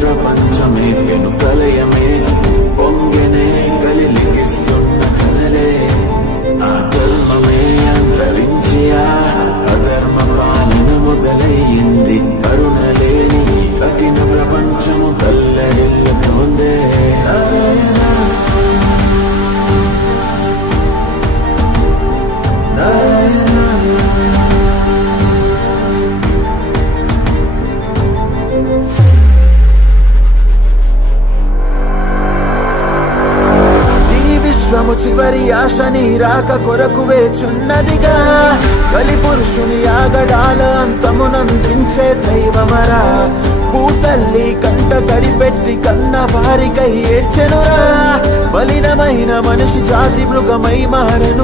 ప్రపంచమే పెను ప్రళయమే పొంగెనే కలిలిగిస్తున్న కదలే ఆ ధర్మమే అంతరించి అధర్మ పాలన మొదలయ్యింది కరుణలేని కఠిన ప్రపంచము తల్లడిల్లుతోందే విశ్వము చివరి ఆశ నీ రాక కొరకు వేచున్నదిగా కలి పురుషుని ఆగడాల అంతమునందించే దైవమరా భూతల్లి కంట తడిపెట్టి కన్న వారికై ఏడ్చెనురా బలినమైన మనిషి జాతి మృగమై మారెను